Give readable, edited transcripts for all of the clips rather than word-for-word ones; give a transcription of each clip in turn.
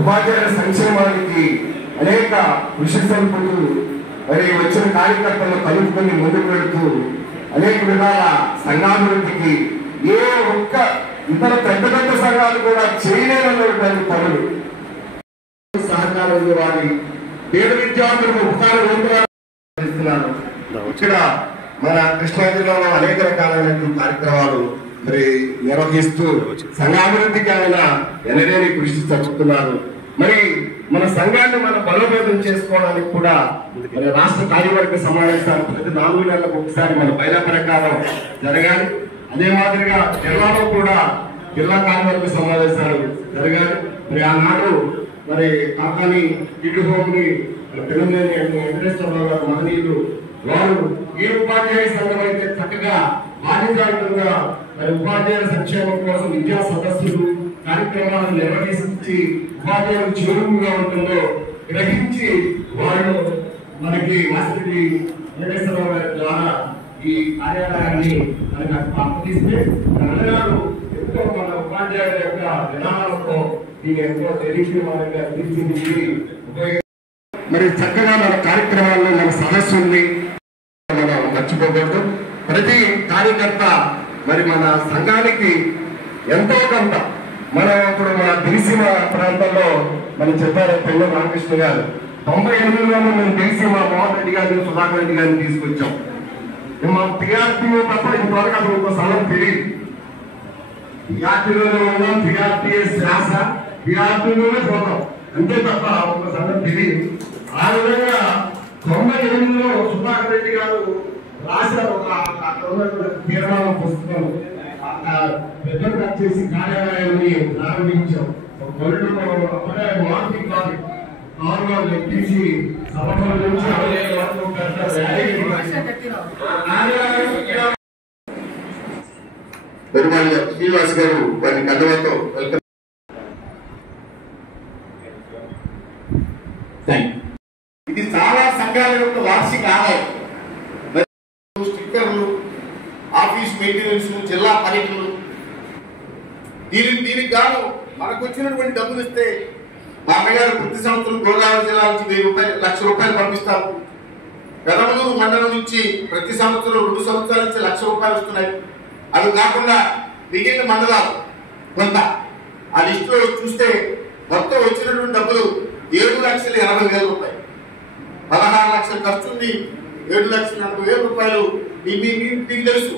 ఉపాధ్యాయుల సంక్షేమానికి అనేక కృషి సల్పుతూ మరి వచ్చిన కార్యకర్తలను కలుపుకొని ముందుకు వెళుతూ అనేక విధాల సంఘాభివృద్ధికి ఏ ఒక్క ఇతర పెద్ద పెద్ద సంఘాలు కూడా చేయలేనటువంటి పనులు సహకారం వారి పేద విద్యార్థులకు ఉపకారం ఇక్కడ మన కృష్ణా జిల్లాలో అనేక రకాలైనటువంటి కార్యక్రమాలు మరి నిర్వహిస్తూ సంఘాభివృద్ధికి ఆయన ఎనలేని కృషి చర్చుతున్నారు. మరి మన సంఘాన్ని మనం బలోపేతం చేసుకోవడానికి కూడా మరి రాష్ట్ర కార్యవర్గ సమావేశాలు ప్రతి 4 నెలలకు ఒకసారి మన బయట ప్రకారం జరగాలి. అదే మాదిరిగా జిల్లాలో కూడా జిల్లా కార్యవర్గ సమావేశాలు జరగాలి. మరి ఆనాడు మరి కాకాని కిడ్డు హోమ్ని పిల్లలేని వెంకటేశ్వరరావు గారు మహనీయులు వారు ఏ ఉపాధ్యాయ సంఘం అయితే చక్కగా బాధ్యతాయుతంగా మరి ఉపాధ్యాయుల సంక్షేమం కోసం విద్యా సదస్సులు కార్యక్రమాలను నిర్వహించి ఉపాధ్యాయులు చేరువుగా ఉంటుందో గ్రహించి వాళ్ళు మనకి వాసవి వెంకటేశ్వరరావు గారి ద్వారా ఈ కార్యాలయాన్ని మనకి అప్పగిస్తే అందరూ ఎంతో మన ఉపాధ్యాయుల యొక్క విధానాలతో దీన్ని ఎంతో తెలియజేయగా తీర్చిదిద్ది మరి చక్కగా మన కార్యక్రమాల్లో మన సదస్సుల్ని మనం మర్చిపోకూడదు. ప్రతి కార్యకర్త మరి మన సంఘానికి ఎంతో కొంత మనం ఇప్పుడు మన దిరిసీమ ప్రాంతంలో మనం చెప్పారు పెళ్ళ రామకృష్ణ గారు 98లోనూ మేము దిరిసీమ మోహన్ రెడ్డి గారిని సుధాకర్ రెడ్డి గారిని తీసుకొచ్చాం. మా టీఆర్టీఓ తప్ప ఇంతవరకు అసలు ఒక స్థలం తెలియదు. టీఆర్టీలోనే ఉన్నాం, టీఆర్టీఏ శ్వాస టీఆర్టీలోనే పోతాం అంతే తప్ప ఒక స్థలం తెలియదు. ఆ విధంగా 98లో సుధాకర్ రెడ్డి గారు రాసిన ఒక తీర్మానం పుస్తకం పెద్దలు కట్ చేసి కార్యాలయాన్ని ప్రారంభించాం. అప్పుడే మార్కెట్ కారుగా లెక్కించి సభల నుంచి శ్రీనివాస్ గారు వారి కండవతో వెల్కమ్. ఇది చాలా సంఘాల యొక్క వార్షిక ఆదాయం. స్టిక్కర్లు, ఆఫీస్ మెయింటెనెన్స్, జిల్లా పర్యటనలు, దీనికి గాను మనకు వచ్చినటువంటి డబ్బులు ఇస్తే మా అమ్మగారు ప్రతి సంవత్సరం గోదావరి జిల్లా నుంచి 1000 రూపాయలు, 1,00,000 రూపాయలు పంపిస్తారు. పెదమలూరు మండలం నుంచి ప్రతి సంవత్సరం 2 సంవత్సరాల నుంచి 1,00,000 రూపాయలు వస్తున్నాయి. అవి కాకుండా మిగిలిన మండలాలు కొంత ఆ లిస్టులో చూస్తే మొత్తం వచ్చినటువంటి డబ్బులు 7,80,000 రూపాయలు. 16 లక్షల ఖర్చు ఉంది, 7,80,000 రూపాయలు. మీకు తెలుసు.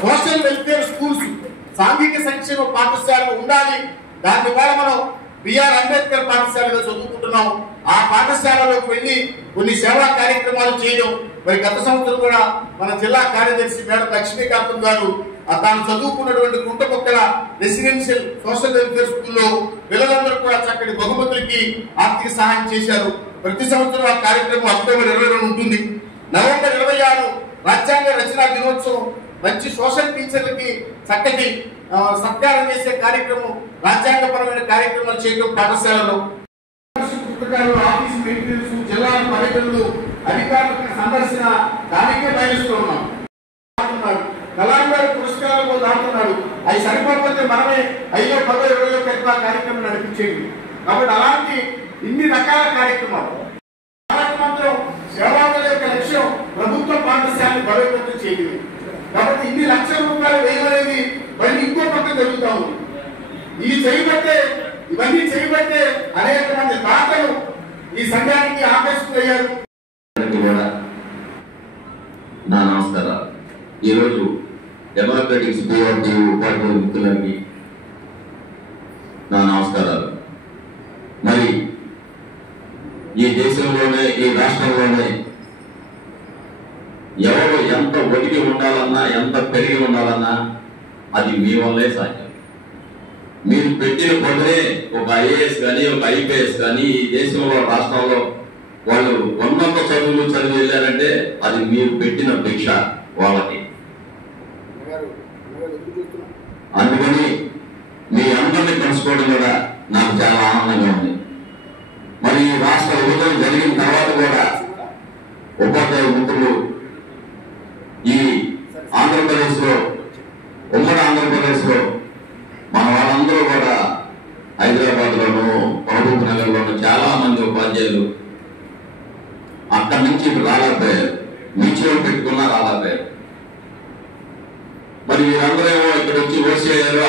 సోషల్ వెల్ఫేర్ స్కూల్స్, సాంఘిక సంక్షేమ పాఠశాలలు ఉండాలి. దాని ద్వారా మనం బిఆర్ అంబేద్కర్ పాఠశాలలో చదువుకుంటున్నాం. ఆ పాఠశాలలోకి వెళ్ళి కొన్ని సేవా కార్యక్రమాలు చేయడం. మరి గత సంవత్సరం కూడా మన జిల్లా కార్యదర్శి మేడం లక్ష్మీకాంతం గారు తాను చదువుకున్నటువంటి గుంటపొక్కల రెసిడెన్షియల్ సోషల్ వెల్ఫేర్ స్కూల్లో పిల్లలందరూ కూడా చక్కటి బహుమతులకి ఆర్థిక సహాయం చేశారు. ప్రతి సంవత్సరం ఆ కార్యక్రమం అక్టోబర్ 22 ఉంటుంది. నవంబర్ 26 రాజ్యాంగ రచనా దినోత్సవం. మంచి సోషల్ టీచర్లకి చక్కటి సత్కారం చేసే కార్యక్రమం, రాజ్యాంగపరమైన కార్యక్రమాలు చేయడం పాఠశాలలో. పుస్తకాలు, ఆఫీస్ మెయింటెనెన్స్, జిల్లా పర్యటనలు, అధికారుల సందర్శన దానికే బయలుస్తూ ఉన్నాం. కలాం గారు పురస్కారాలు దాటుతున్నాడు. అవి సరిపోతే మనమే 5, 10, 20 పెద్ద కార్యక్రమం నడిపించేది. కాబట్టి అలాంటి ఇన్ని రకాల కార్యక్రమాలు మాత్రం సేవాల యొక్క లక్ష్యం ప్రభుత్వ పాఠశాలను బలోపేతం చేయలేదు. కాబట్టి ఇన్ని లక్షల రూపాయలు వేయమనేది మళ్ళీ ఇంకో పక్కన జరుగుతా ఉంది. ఇవన్నీ చేయబట్టే అనేక మంది దాతలు ఈ సంఘానికి ఆకర్షితులయ్యారు. నా నమస్కారాలు. ఈరోజు డెమోక్రటిక్స్ ఉపాధ్యాయుల మిత్రులకి నా నమస్కారాలు. మరి ఈ దేశంలోనే, ఈ రాష్ట్రంలోనే ఎవరు ఎంత ఒడిగి ఉండాలన్నా, ఎంత పెరిగి ఉండాలన్నా అది మీ వల్లే సాధ్యం. మీరు పెట్టిన పొందరే ఒక ఐఏఎస్ కానీ, ఒక ఐపీఎస్ కానీ ఈ దేశంలో, రాష్ట్రంలో వాళ్ళు ఉన్నత చదువులు చదివి వెళ్ళారంటే అది మీరు పెట్టిన భిక్ష వాళ్ళకి. అందుకని మీ అందరినీ కలుసుకోవడం కూడా నాకు చాలా ఆనందంగా ఉంది. మరి ఈ రాష్ట్ర విభజన జరిగిన తర్వాత కూడా ఉపాధ్యాయ మిత్రులు ఈ ఆంధ్రప్రదేశ్లో, ఉమ్మడి ఆంధ్రప్రదేశ్లో మన వాళ్ళందరూ కూడా హైదరాబాద్లో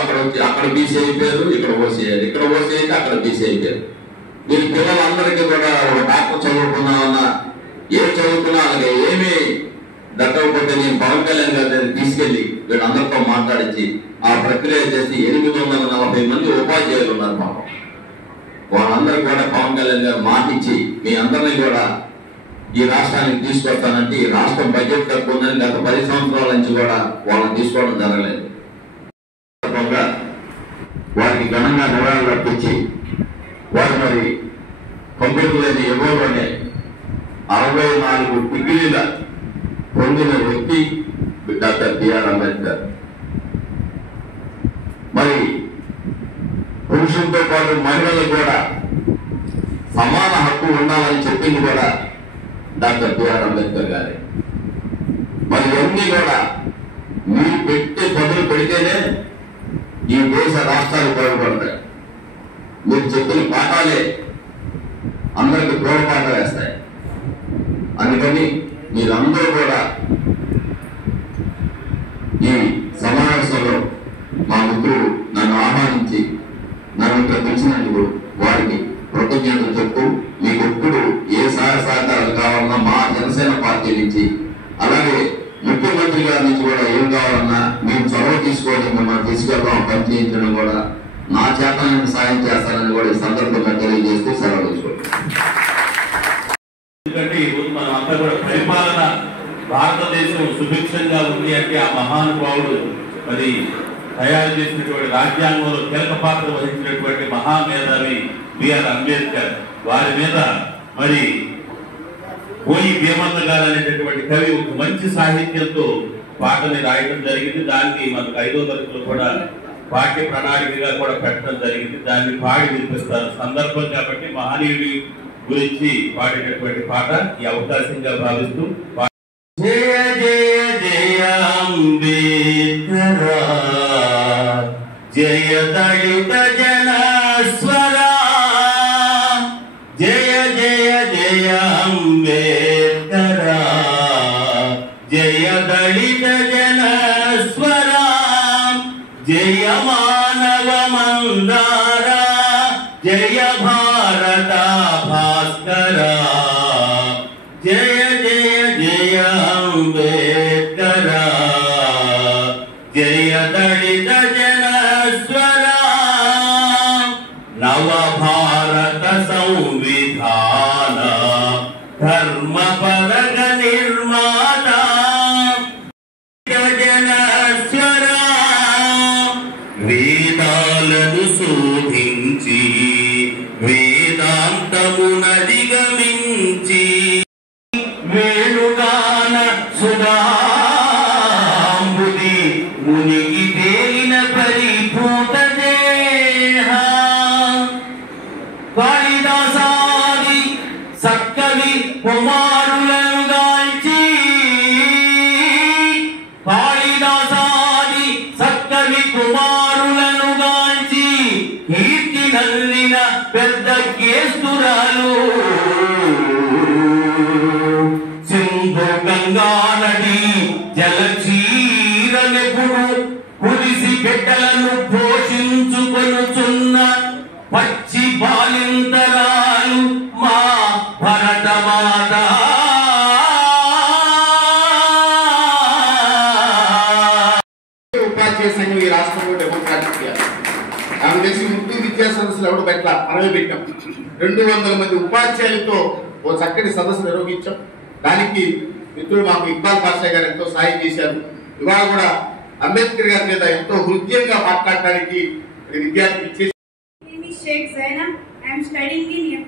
అక్కడ బీసీ అయిపోయారు, ఇక్కడ ఓసీ అయ్యారు, ఇక్కడ ఓసీ అయితే అక్కడ బీసీ అయిపోయారు. మీరు పిల్లలందరికీ కూడా ఒక డాక్టర్ చదువుకున్నామన్నా ఏం చదువుకున్నా అలాగే ఏమీ దక్కకపోతే నేను పవన్ కళ్యాణ్ గారిని తీసుకెళ్లి వీళ్ళందరితో మాట్లాడించి ఆ ప్రక్రియ చేసి 840 మంది ఉపాధ్యాయులు ఉన్నారు పాపం. వాళ్ళందరూ కూడా పవన్ కళ్యాణ్ గారు మాటిచ్చి మీ అందరినీ కూడా ఈ రాష్ట్రానికి తీసుకొస్తానంటే ఈ రాష్ట్రం బడ్జెట్ తక్కువ ఉందని గత 10 సంవత్సరాల నుంచి కూడా వాళ్ళని తీసుకోవడం జరగలేదు. వారికి ఘనంగా నివాళులు అర్పించి వారు మరి కంప్యూటర్ లేని యుగంలోనే 64 డిగ్రీల పొందిన వ్యక్తి డాక్టర్ బిఆర్ అంబేద్కర్. మరి పురుషులతో పాటు మహిళలకు కూడా సమాన హక్కు ఉండాలని చెప్పింది కూడా డాక్టర్ బిఆర్ అంబేద్కర్ గారే. మరి ఇవన్నీ కూడా మీరు పదులు పెడితేనే ఈ దేశ రాష్ట్రాలు బాగుపడతాయి. మీరు చెప్పిన పాఠాలే అందరికి పూలపాఠాలు వేస్తాయి. అందుకని మీరందరూ కూడా ఈ సమావేశంలో మా మిత్రులు నన్ను ఆహ్వానించి నన్ను ఇక్కడ పిలిచినందుకు వారికి కృతజ్ఞతలు చెప్తూ మీకు ఎప్పుడు ఏ సహాయ సహకారాలు కావాలన్నా మా జనసేన పార్టీ నుంచి అలాగే ముఖ్యమంత్రి గారి నుంచి కూడా ఏం కావాలన్నా మేము చొరవ తీసుకొని మిమ్మల్ని తీసుకెళ్తాం పని చేయించడం కూడా నా చేతనైన సాయం చేస్తానని కూడా ఈ సందర్భంగా తెలియజేస్తూ సెలవు తీసుకుంటాం. ఎందుకంటే ఈరోజు మనం అంతా కూడా పరిపాలన భారతదేశం సుభిక్షంగా ఉంది అంటే ఆ మహానుభావుడు మరి తయారు చేసినటువంటి రాజ్యాంగంలో కీలక పాత్ర వహించినటువంటి మహామేధావి బిఆర్ అంబేద్కర్ వారి మీద మరి పోయి భీమన్న గారు అనేటటువంటి కవి ఒక మంచి సాహిత్యంతో పాటని రాయడం జరిగింది. దాన్ని మనకు 5వ తరగతిలో కూడా పాఠ్య ప్రణాళికగా కూడా పెట్టడం జరిగింది. దాన్ని పాడి వినిపిస్తారు సందర్భం కాబట్టి మహనీయుడి గురించి పాడేటటువంటి పాట ఈ అవకాశంగా భావిస్తూ జయ జయ జయ అంబేద్కర జయ దళిత జనస్వర జయ జయ జయ అంబేద్కర జయ దళిత జనస్వర జయ మానవ మందార జయ భారత భాస్కర జయ జయ జయ అంబేద్కర జయ దళిత జనస్వర నవ భారత సంవిధాన ధర్మపరగ నిర్మాత జనస్వర వేదాలను శోధించి వేదాంతమునధిగమించి వేణుగాన సుధాంబుది మునిగి తేలిన పరిపూత దేహ కాళిదాసాది సక్కవి కుమారులను గాల్చి కాళిదాసాది సక్కవి కుమారులను గాల్చి కీర్తి నల్లిన పెద్ద కేస్తురాలు సింధు గంగా నది జలక్షీరనెప్పుడు కురిసి బిడ్డలను పోషించుకొనుచున్న పచ్చి బాలింతరాలు మా భరతమాత ఉపాధ్యాయ సంఘం ఈ రాష్ట్రంలో డెమోక్రాటిక్ ఆమె తెలిసి ముక్తి విద్యా సదస్సులు ఎవరు పెట్టలా మనమే పెట్టాం. 200 మంది ఉపాధ్యాయులతో ఓ చక్కటి సదస్సు నిర్వహించాం. దానికి మిత్రుడు మాకు ఇక్బాల్ పాషా గారు ఎంతో సాయం చేశారు. ఇవాళ కూడా అంబేద్కర్ గారి మీద ఎంతో హృదయంగా మాట్లాడడానికి విద్యార్థులు ఇచ్చేసి Sheikh Zainab. I am studying in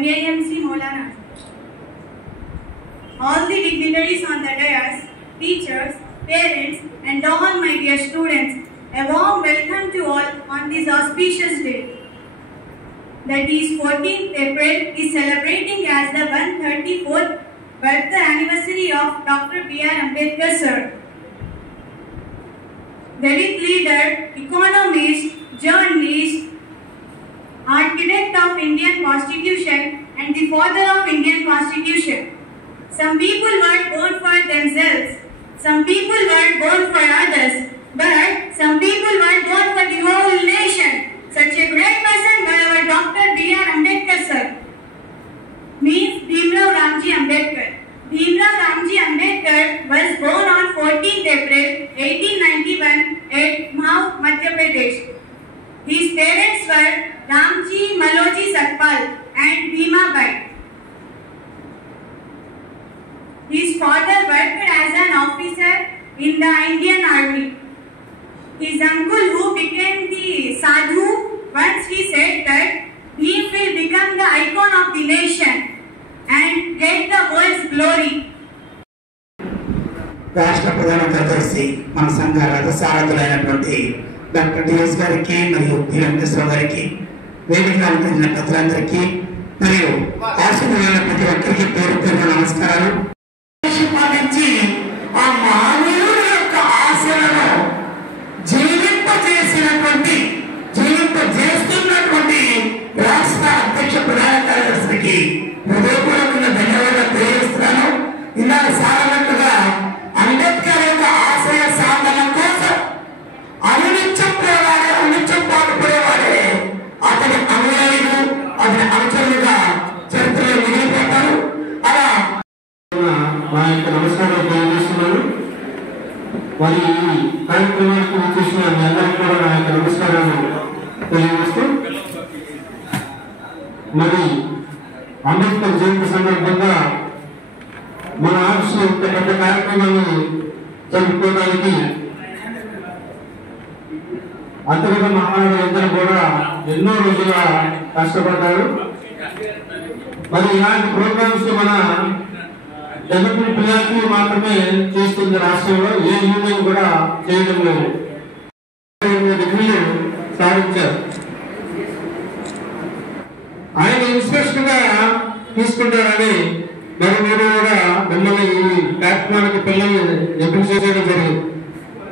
MAMC Maulana. All the dignitaries on the dais, teachers, parents, and all my dear students, a warm welcome to all on this auspicious day. That is 14th April is celebrating as the 134th birth anniversary of Dr. B.R. Ambedkar sir. Dalit leader, economist, journalist, architect of Indian Constitution and the father of Indian Constitution. Some people were born for themselves, some people were born for others, But some people want God for the whole nation. Such a great person was our Dr. B.R. Ambedkar sir. Means Bhimrao Ramji Ambedkar. Bhimrao Ramji Ambedkar was born on 14th April 1891 at Mhau, Madhya Pradesh. His parents were Ramji Maloji Satpal and Bhima Bai. His father worked as an officer in the Indian Army. His uncle, who became the Sadhu, once he said that he will become the icon of the nation and get the world's glory. రాష్ట్ర ప్రధాన కార్యదర్శి మన సంఘ రథసారథులైనటువంటి doctor DS గారికి మరియు P Venkateswara గారికి వేదిక అలంకరించిన ప్రజలందరికీ మరియు ఆశీర్వాదాల ప్రతి ఒక్కరికి పేరు పేరు నమస్కారాలు. ఆ మానవుల యొక్క ఆశలను జీవింపజేస్తున్నటువంటి రాష్ట్ర అధ్యక్ష ప్రధాన కార్యదర్శికి హృదయపూర్వకంగా ధన్యవాదాలు తెలియజేస్తున్నాను. ఇందాక సారన్నట్టుగా అంబేద్కర్ యొక్క ఆశయ సాధన కోసం అనునిత్యం పాటుపడేవాడే అతని అనుయాయులు, అతని అనుచరులుగా చరిత్రలో మిగిలిపోతారు. అలా మా యొక్క నమస్కారాలు తెలియజేస్తున్నాను. మరి ఈ కార్యక్రమానికి వచ్చేసిన మీ అందరికీ కూడా నా యొక్క నమస్కారాలు తెలియజేస్తూ, మరి అంబేద్కర్ జయంతి సందర్భంగా మన ఆఫీసులో ఇంత పెద్ద కార్యక్రమాన్ని జరుపుకోవడానికి అంతర్గత మహారాజులందరూ కూడా ఎన్నో రోజులుగా కష్టపడ్డారు. మరి ఇలాంటి ప్రోగ్రామ్స్ మన జగన్ పిల్లలకు మాత్రమే చేస్తుంది. రాష్ట్రంలో ఏ యూనియన్ కూడా చేయడం లేదు. 8 డిగ్రీలు సాధించారు. ఆయన ఇన్స్పిరేషన్ గా తీసుకుంటారని మరి మీరు కూడా